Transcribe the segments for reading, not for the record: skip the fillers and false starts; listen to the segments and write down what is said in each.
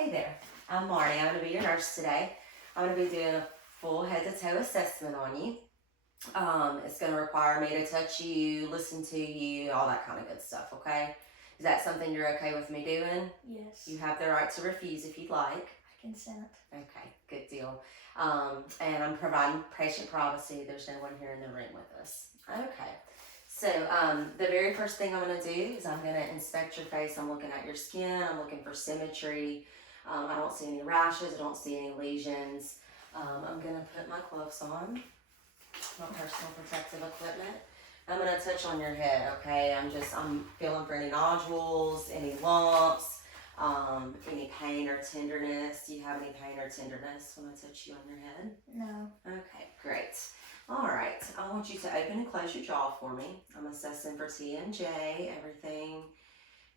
Hey there, I'm Marty. I'm going to be your nurse today. I'm going to be doing a full head to toe assessment on you. It's going to require me to touch you, listen to you, all that kind of good stuff, okay? Is that something you're okay with me doing? Yes. You have the right to refuse if you'd like. I consent. Okay, good deal. And I'm providing patient privacy. There's no one here in the room with us. Okay. So the very first thing I'm going to do is I'm going to inspect your face. I'm looking at your skin. I'm looking for symmetry. I don't see any rashes. I don't see any lesions. I'm going to put my gloves on, my personal protective equipment. I'm going to touch on your head, okay? I'm feeling for any nodules, any lumps, any pain or tenderness. Do you have any pain or tenderness when I touch you on your head? No. Okay, great. All right, I want you to open and close your jaw for me. I'm assessing for TMJ. Everything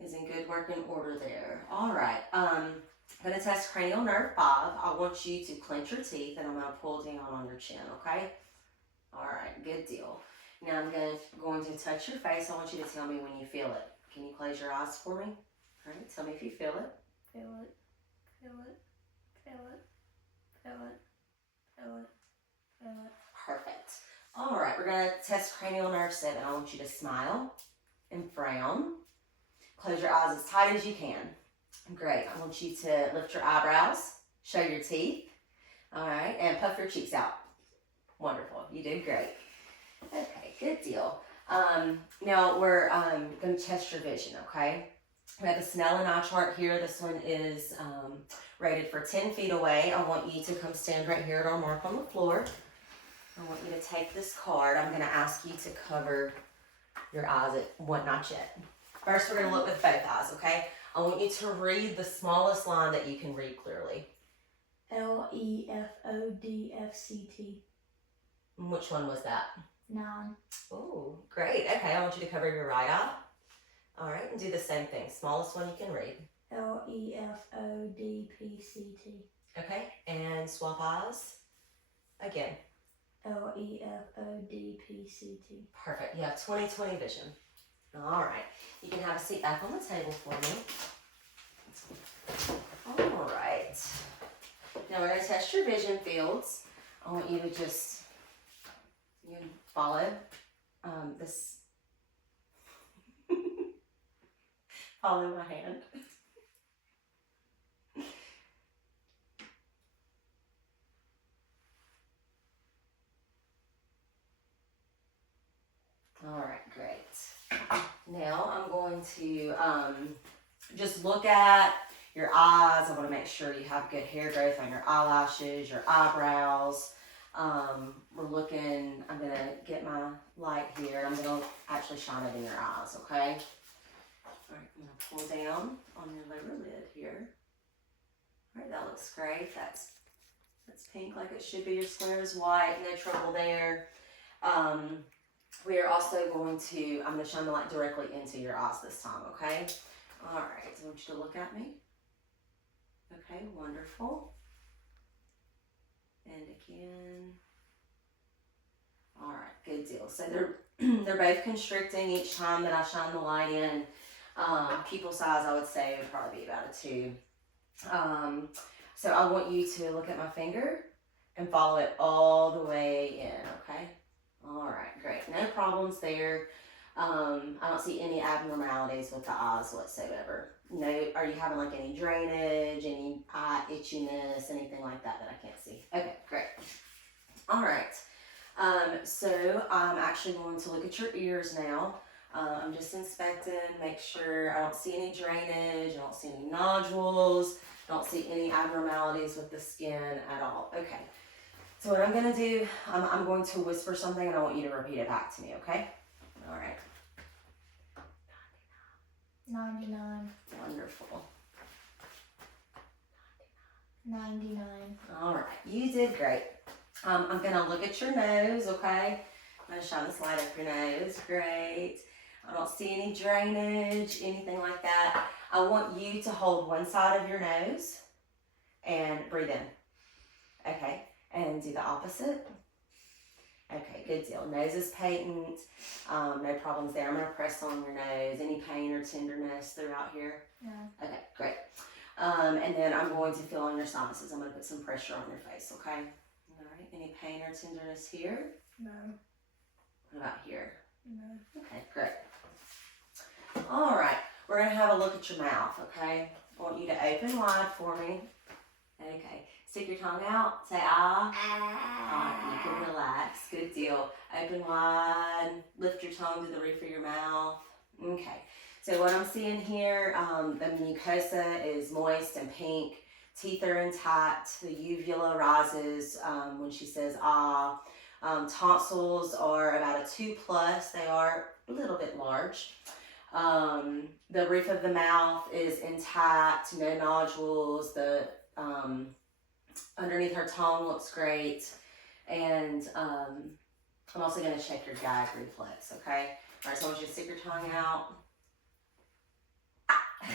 is in good working order there. All right, I'm going to test cranial nerve 5. I want you to clench your teeth and I'm going to pull down on your chin, okay? All right, good deal. Now I'm going to touch your face. I want you to tell me when you feel it. Can you close your eyes for me? All right, tell me if you feel it. Feel it. Feel it. Feel it. Feel it. Feel it. Feel it. Perfect. All right, we're going to test cranial nerve 7. I want you to smile and frown. Close your eyes as tight as you can. Great. I want you to lift your eyebrows, show your teeth. All right, and puff your cheeks out. Wonderful. You did great. Okay, good deal. Now we're going to test your vision, okay? We have the Snellen eye chart here. This one is rated for 10 feet away. I want you to come stand right here at our mark on the floor. I want you to take this card. I'm going to ask you to cover your eyes at one, not yet. First, we're going to look with both eyes, okay? I want you to read the smallest line that you can read clearly. LEFODFCT. Which one was that? 9. Oh, great. Okay, I want you to cover your right eye. All right, and do the same thing. Smallest one you can read. LEFODPCT. Okay, and swap eyes. Again. LEFODPCT. Perfect. You have 20/20 vision. All right. You can have a seat back on the table for me. All right. Now we're going to test your vision fields. I want you to just follow this. Follow my hand. All right, great. Now I'm going to just look at your eyes. I want to make sure you have good hair growth on your eyelashes, your eyebrows. I'm going to get my light here. I'm going to actually shine it in your eyes, okay? All right, I'm going to pull down on your lower lid here. All right, that looks great. That's pink like it should be. Your square is white, no trouble there. We are also I'm going to shine the light directly into your eyes this time, okay? All right, so I want you to look at me. Okay, wonderful. And again. All right, good deal. So they're both constricting each time that I shine the light in. Pupil size, I would say, would probably be about a 2. So I want you to look at my finger and follow it all the way in, okay? All right, great. No problems there. I don't see any abnormalities with the eyes whatsoever. No, are you having like any drainage, any eye itchiness, anything like that I can't see? Okay, great. All right. So I'm actually going to look at your ears now. I'm just inspecting, make sure I don't see any drainage, I don't see any nodules, don't see any abnormalities with the skin at all. Okay. So what I'm going to do, I'm going to whisper something and I want you to repeat it back to me, okay? All right. 99. Wonderful. 99. All right, you did great. I'm going to look at your nose, okay? I'm going to shine this light up your nose. Great. I don't see any drainage, anything like that. I want you to hold one side of your nose and breathe in. Okay, and do the opposite. Okay, good deal. Nose is patent. No problems there. I'm going to press on your nose. Any pain or tenderness throughout here? No. Okay, great. And then I'm going to feel on your sinuses. I'm going to put some pressure on your face, okay? All right, any pain or tenderness here? No. What about here? No. Okay, great. All right, we're going to have a look at your mouth, okay? I want you to open wide for me. Okay, stick your tongue out, say ah. All right, you can relax, good deal. Open wide, lift your tongue to the roof of your mouth. Okay, so what I'm seeing here, the mucosa is moist and pink. Teeth are intact. The uvula rises when she says ah. Tonsils are about a 2+. They are a little bit large. The roof of the mouth is intact, no nodules. The underneath her tongue looks great. And I'm also going to check your gag reflex, okay? All right, so I want you to stick your tongue out.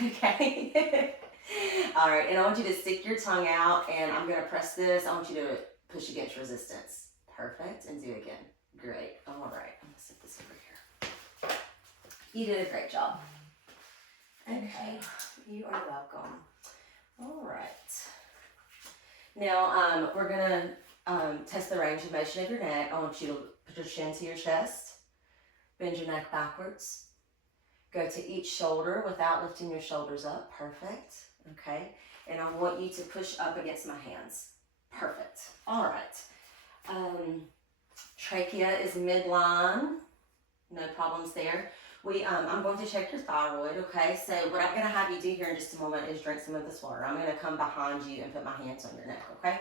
Okay. All right, and I want you to stick your tongue out, and I'm going to press this. I want you to push against resistance. Perfect, and do again. Great. All right, I'm going to set this over here. You did a great job. Okay, you are welcome. All right. Now, we're going to test the range of motion of your neck. I want you to put your chin to your chest. Bend your neck backwards. Go to each shoulder without lifting your shoulders up. Perfect. Okay. And I want you to push up against my hands. Perfect. All right. Trachea is midline. No problems there. I'm going to check your thyroid, okay? So what I'm going to have you do here in just a moment is drink some of this water. I'm going to come behind you and put my hands on your neck, okay?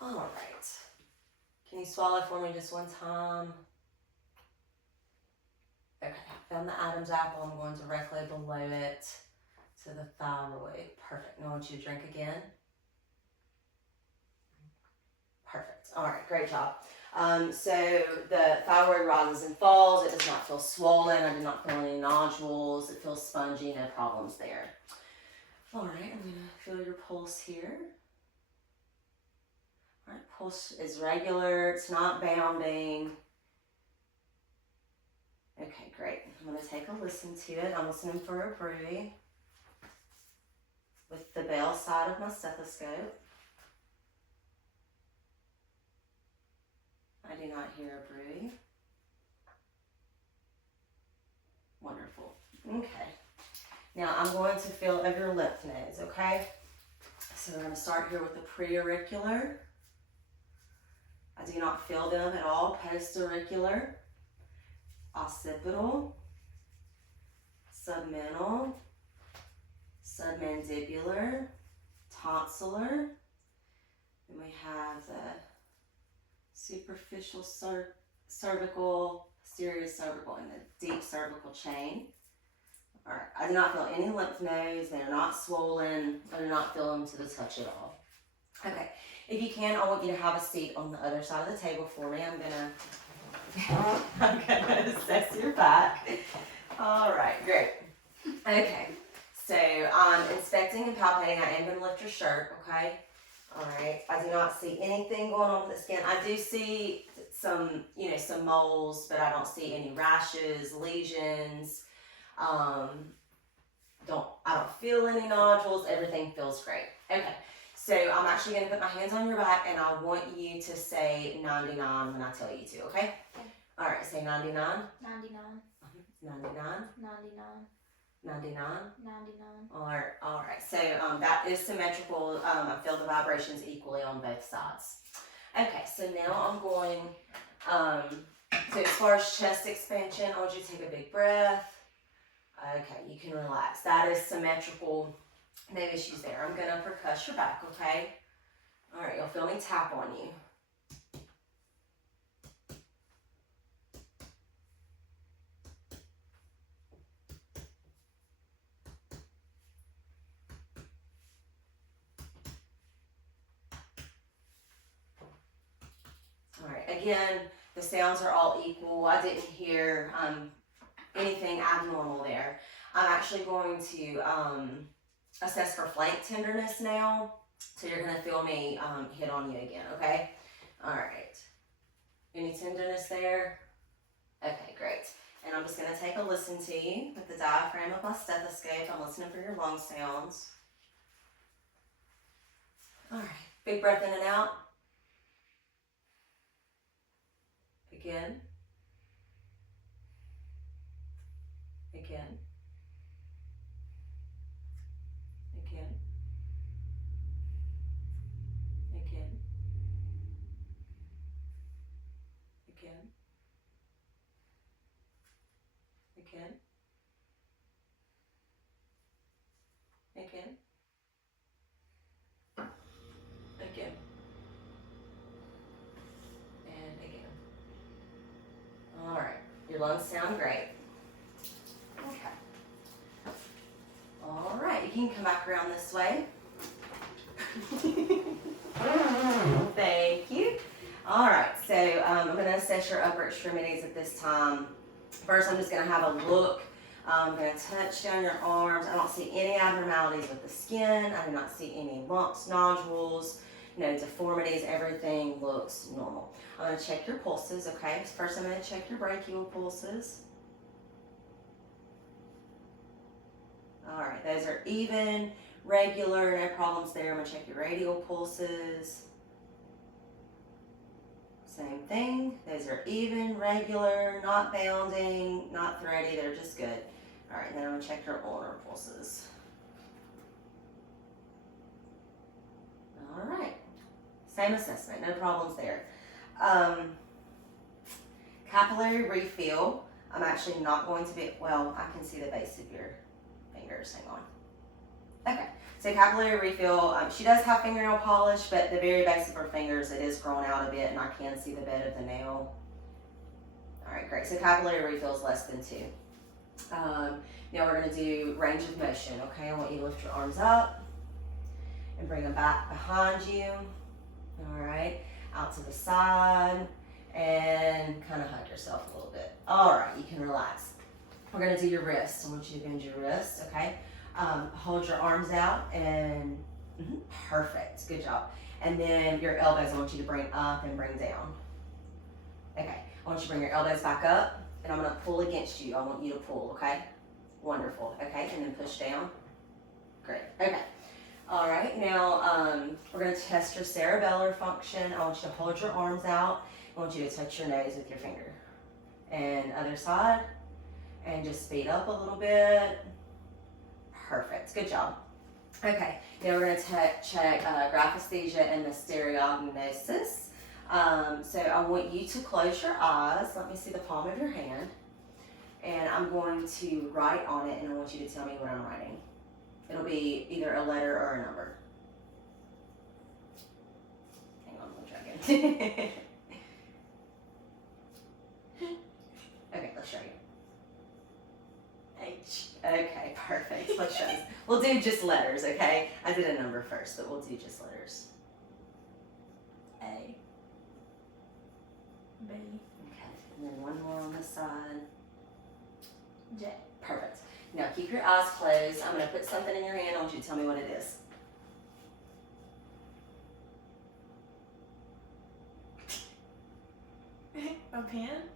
All right. Can you swallow for me just one time? Okay, found the Adam's apple. I'm going directly below it to the thyroid. Perfect. Now I want you to drink again. Perfect. All right, great job. So the thyroid rises and falls. It does not feel swollen. I did not feel any nodules. It feels spongy. No problems there. All right, I'm going to feel your pulse here. All right, pulse is regular. It's not bounding. Okay, great. I'm going to take a listen to it. I'm listening for a breathe with the bell side of my stethoscope. I do not hear a breathe. Wonderful. Okay. Now I'm going to feel of your lymph nodes, okay? So we're going to start here with the preauricular. I do not feel them at all. Postauricular, occipital, submental, submandibular, tonsillar. Then we have the superficial cervical, posterior cervical, and the deep cervical chain. All right, I do not feel any lymph nodes. They are not swollen. I do not feel them to the touch at all. Okay, if you can, I want you to have a seat on the other side of the table for me. I'm gonna assess your back. All right, great. Okay, so inspecting and palpating. I am gonna lift your shirt, okay? All right, I do not see anything going on with the skin. I do see some moles, but I don't see any rashes, lesions. I don't feel any nodules. Everything feels great. Okay, so I'm actually going to put my hands on your back, and I want you to say 99 when I tell you to, okay? Okay. All right, say 99. 99. 99. 99. 99. 99. All right. So that is symmetrical. I feel the vibrations equally on both sides. Okay, so now I'm going, so as far as chest expansion, I want you to take a big breath. Okay, you can relax. That is symmetrical. No issues there. I'm going to percuss your back, okay? All right, you'll feel me tap on you. All right, again, the sounds are all equal. I didn't hear anything abnormal there. I'm actually going to assess for flank tenderness now. So you're going to feel me hit on you again, okay? All right. Any tenderness there? Okay, great. And I'm just going to take a listen to you with the diaphragm of my stethoscope. I'm listening for your lung sounds. All right, big breath in and out. Again. Again. Again. Again. Again. Again. Again. Again. And again. All right, your lungs sound great. Okay. All right, you can come back around this way. Thank you. All right, so I'm going to assess your upper extremities at this time. First, I'm just going to have a look. I'm going to touch down your arms. I don't see any abnormalities with the skin. I do not see any lumps, nodules, deformities. Everything looks normal. I'm going to check your pulses, okay? First, I'm going to check your brachial pulses. All right, those are even, regular, no problems there. I'm going to check your radial pulses. Same thing. Those are even, regular, not bounding, not thready. They're just good. All right, then I'm going to check your ulnar pulses. All right. Same assessment. No problems there. Capillary refill. I'm actually not going to be, well, I can see the base of your fingers. Hang on. Okay. So capillary refill, she does have fingernail polish, but the very base of her fingers, it is grown out a bit, and I can see the bed of the nail. All right, great. So capillary refill is less than 2. Now we're going to do range of motion, okay? I want you to lift your arms up and bring them back behind you. All right, out to the side, and kind of hug yourself a little bit. All right, you can relax. We're going to do your wrists. I want you to bend your wrists, okay? Hold your arms out and perfect, good job. And then your elbows, I want you to bring up and bring down. Okay, I want you to bring your elbows back up, and I'm gonna pull against you. I want you to pull, okay? Wonderful, okay, and then push down. Great, okay. All right, now we're gonna test your cerebellar function. I want you to hold your arms out. I want you to touch your nose with your finger. And other side, and just speed up a little bit. Perfect, good job. Okay, now we're going to check graphesthesia and stereognosis. So I want you to close your eyes. Let me see the palm of your hand. And I'm going to write on it, and I want you to tell me what I'm writing. It'll be either a letter or a number. Hang on, we'll try again. Okay, let's show you. H. Okay, perfect. Let's show you. We'll do just letters, okay? I did a number first, but we'll do just letters. A. B. Okay, and then one more on this side. J. Perfect. Now keep your eyes closed. I'm going to put something in your hand. I want you to tell me what it is. A pen?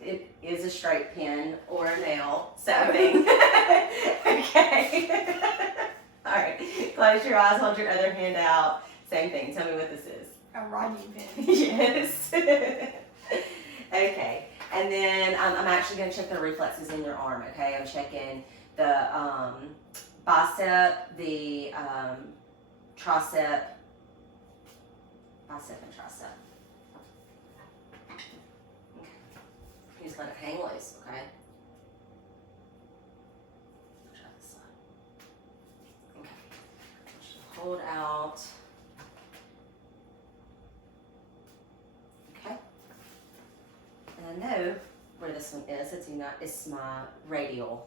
It is a straight pen or a nail. So, okay. All right. Close your eyes. Hold your other hand out. Same thing. Tell me what this is. A writing pen. Yes. Okay. And then I'm actually going to check the reflexes in your arm. Okay. I'm checking the bicep, the tricep, bicep and tricep. You just let it hang loose, okay? Try this side. Okay. Just hold out. Okay. And I know where this one is. It's my radial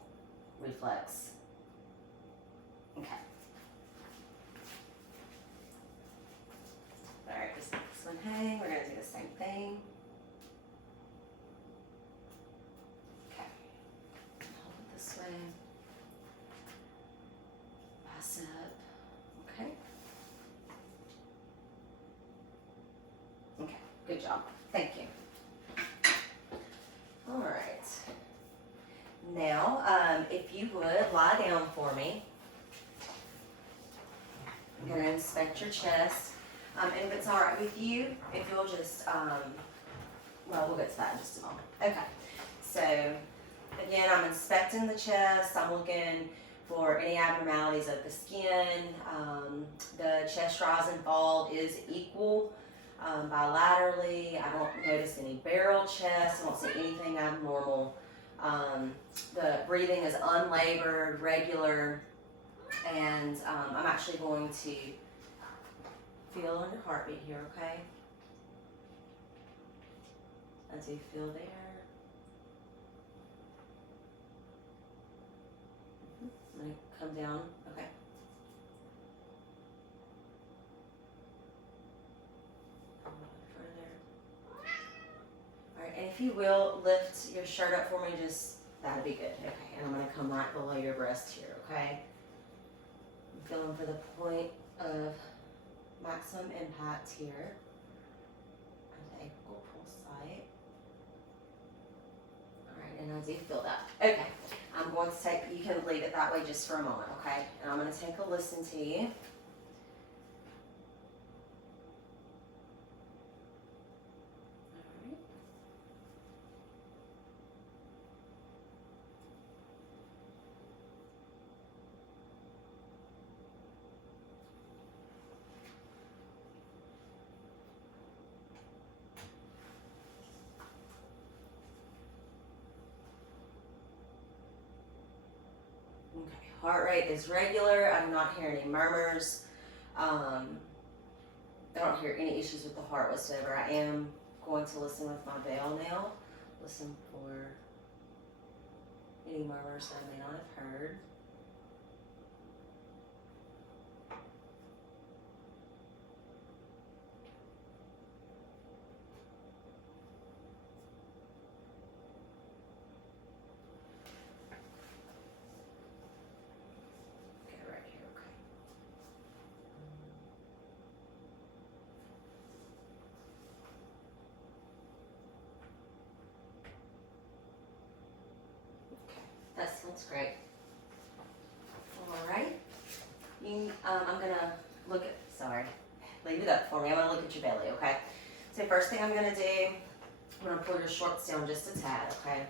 reflex. Okay. All right, just let this one hang. We're gonna do the same thing. This way. Bicep. Okay. Okay, good job. Thank you. All right. Now, if you would lie down for me. I'm gonna inspect your chest. And if it's all right with you, if you'll just, well, we'll get to that in just a moment. Okay. So, again, I'm inspecting the chest. I'm looking for any abnormalities of the skin. The chest rise and fall is equal bilaterally. I don't notice any barrel chest. I don't see anything abnormal. The breathing is unlabored, regular, and I'm actually going to feel on your heartbeat here, okay? I do feel there. I'm gonna come down, okay. A little bit further. All right, and if you will, lift your shirt up for me, just, that'd be good, okay. And I'm gonna come right below your breast here, okay? I'm feeling for the point of maximum impact here at the apical pulse site. Alright, and I do feel that. Okay, I'm going to take, you can leave it that way just for a moment, okay? And I'm going to take a listen to you. Alright. Okay, heart rate is regular. I'm not hearing any murmurs. I don't hear any issues with the heart whatsoever. I am going to listen with my veil now. Listen for any murmurs that I may not have heard. Okay, right here, okay. That sounds great. All right. I'm gonna look at, sorry, leave it up for me. I'm gonna look at your belly, okay? So first thing I'm gonna do, I'm gonna pull your shorts down just a tad, okay?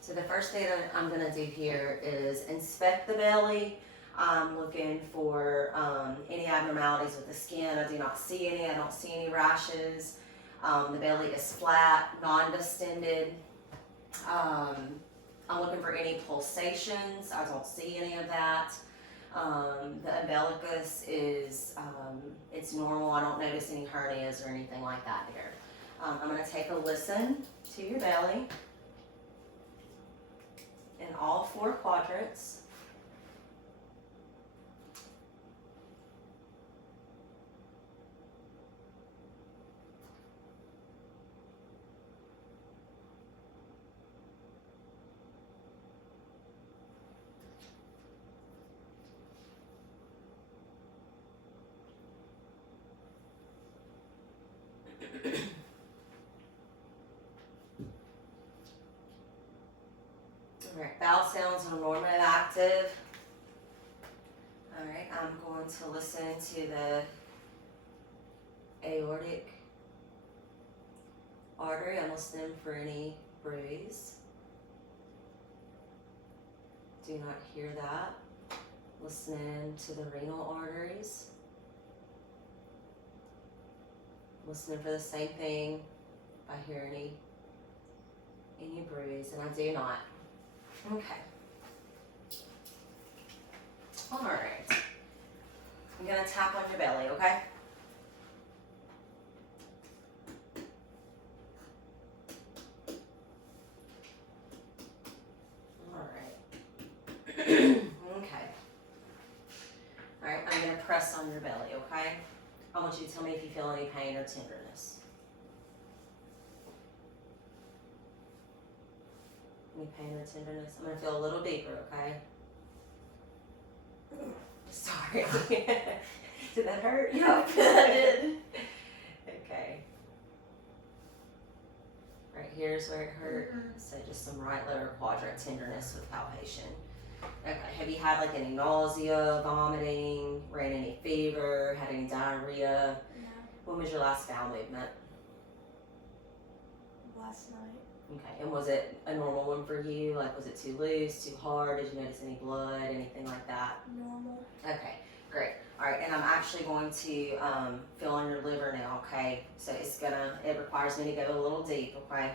So the first thing that I'm gonna do here is inspect the belly. I'm looking for any abnormalities with the skin. I do not see any. I don't see any rashes. The belly is flat, non-distended. I'm looking for any pulsations. I don't see any of that. The umbilicus is, it's normal. I don't notice any hernias or anything like that here. I'm going to take a listen to your belly in all 4 quadrants. Alright, bowel sounds are normally active. Alright, I'm going to listen to the aortic artery. I'm listening for any bruise. Do not hear that. Listening to the renal arteries. Listening for the same thing if I hear any bruise, and I do not. Okay. All right. I'm gonna tap on your belly, okay? All right. Okay. All right, I'm gonna press on your belly, okay? I want you to tell me if you feel any pain or tenderness. Any pain or tenderness? I'm gonna feel a little deeper, okay? Sorry. Did that hurt? Yep, that did. Okay. Right here is where it hurt. Mhm. So just some right lower quadrant tenderness with palpation. Okay, have you had like any nausea, vomiting, ran any fever, had any diarrhea? No. When was your last bowel movement? Last night. Okay, and was it a normal one for you? Like, was it too loose, too hard? Did you notice any blood, anything like that? Normal. Okay, great. All right, and I'm actually going to feel on your liver now, okay? So it requires me to go a little deep, okay?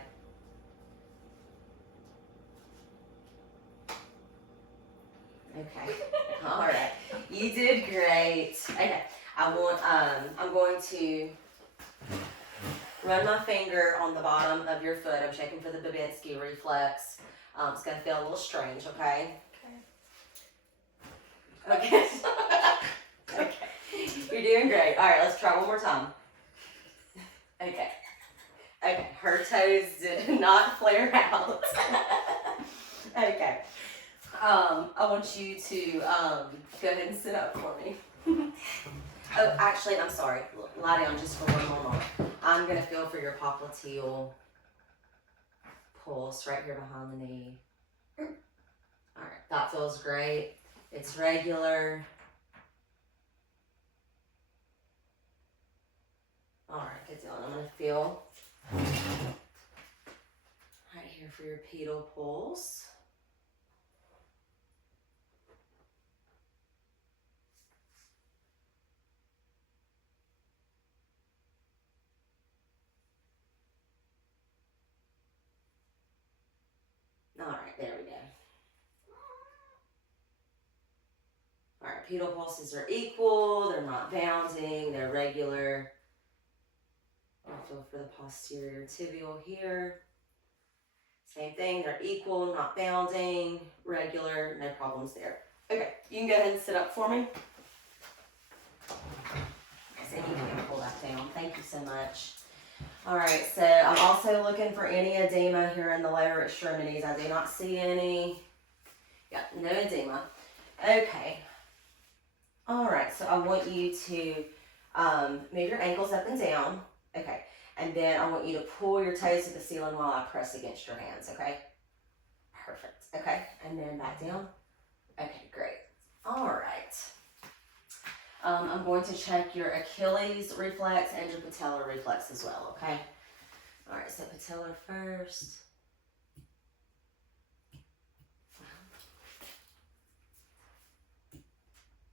Okay, all right. You did great. Okay, I'm going to run my finger on the bottom of your foot. I'm checking for the Babinski reflex. It's gonna feel a little strange, okay? Okay. Okay. You're doing great. All right, let's try one more time. Okay. Okay, her toes did not flare out. Okay. I want you to go ahead and sit up for me. Oh, actually, I'm sorry. Lie down just for one more moment. I'm gonna feel for your popliteal pulse right here behind the knee. All right, that feels great. It's regular. All right, good deal. And I'm gonna feel right here for your pedal pulse. All right, there we go. All right, pedal pulses are equal. They're not bounding. They're regular. I'll feel for the posterior tibial here. Same thing. They're equal, not bounding, regular. No problems there. Okay, you can go ahead and sit up for me. So you can pull that down. Thank you so much. All right, so I'm also looking for any edema here in the lower extremities. I do not see any. Yep, no edema. Okay. All right, so I want you to move your ankles up and down. Okay, and then I want you to pull your toes to the ceiling while I press against your hands, okay? Perfect, okay, and then back down. Okay, great. All right. I'm going to check your Achilles reflex and your patellar reflex as well, okay? All right, so patellar first.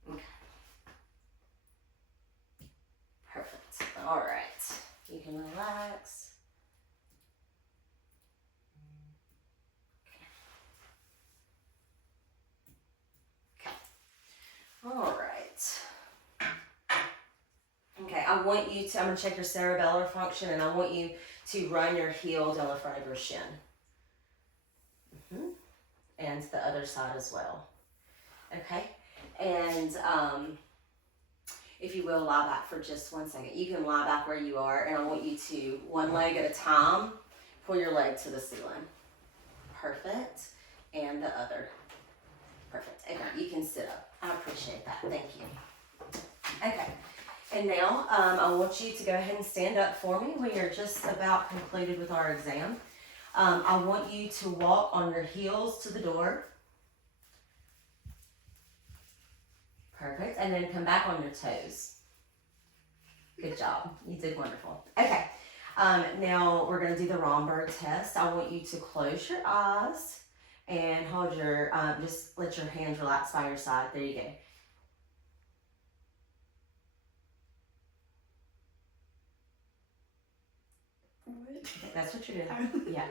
Okay. Perfect. All right. You can relax. Okay. All right. Okay, I'm going to check your cerebellar function, and I want you to run your heel down the front of your shin. And the other side as well. Okay, and if you will, lie back for just 1 second. You can lie back where you are, and I want you to, one leg at a time, pull your leg to the ceiling. Perfect. And the other. Perfect. Okay, you can sit up. I appreciate that. Thank you. Okay. And now I want you to go ahead and stand up for me. We are just about concluded with our exam. I want you to walk on your heels to the door. Perfect. And then come back on your toes. Good job. You did wonderful. Okay. Now we're going to do the Romberg test. I want you to close your eyes and hold your, just let your hands relax by your side. There you go. Okay, that's what you're doing. Yeah.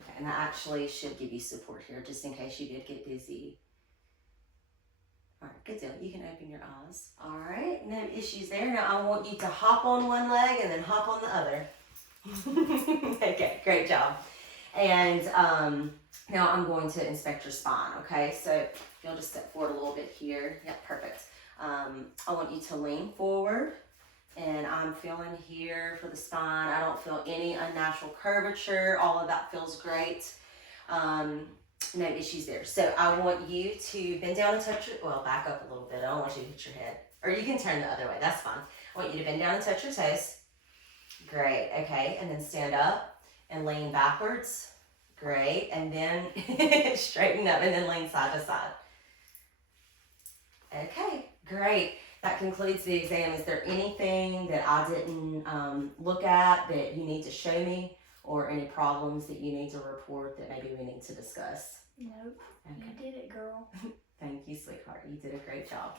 Okay, and that actually should give you support here, just in case you did get dizzy. All right, good deal. You can open your eyes. All right, no issues there. Now I want you to hop on one leg and then hop on the other. Okay, great job. And now I'm going to inspect your spine, okay? So if you'll just step forward a little bit here. Yep, perfect. I want you to lean forward. And I'm feeling here for the spine. I don't feel any unnatural curvature. All of that feels great. No issues there. So I want you to bend down and touch your, well, back up a little bit. I don't want you to hit your head. Or you can turn the other way. That's fine. I want you to bend down and touch your toes. Great. Okay. And then stand up. and lean backwards. Great. And then straighten up and then lean side to side. Okay, great. That concludes the exam. Is there anything that I didn't look at that you need to show me, or any problems that you need to report that maybe we need to discuss? Nope. Okay. You did it, girl. Thank you, sweetheart. You did a great job.